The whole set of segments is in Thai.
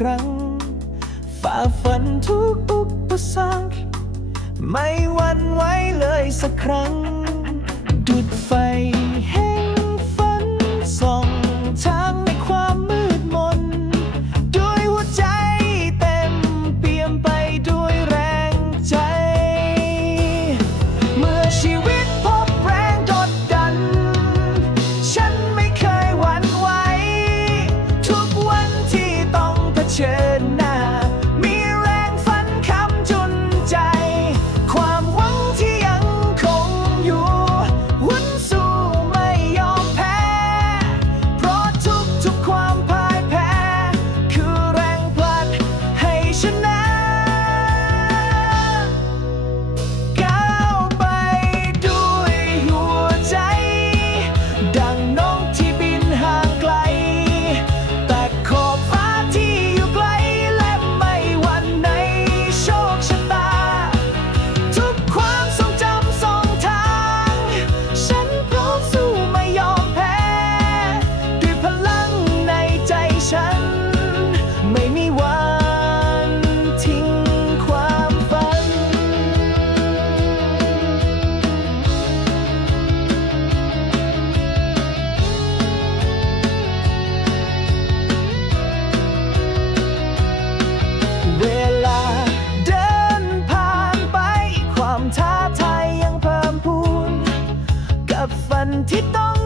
ครั้ง ฝ่าฝันทุกอุปสรรคไม่หวั่นไหวเลยสักครั้ง ดุดไฟ นที่ต้อง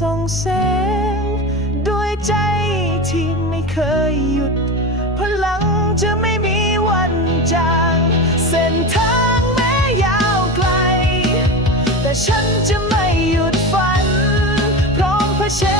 ส่องแสงด้วยใจที่ไม่เคยหยุด พลังจะไม่มีวันจางเส้นทางแม้ยาวไกล แต่ฉันจะไม่หยุดฝัน พร้อมเผชิญ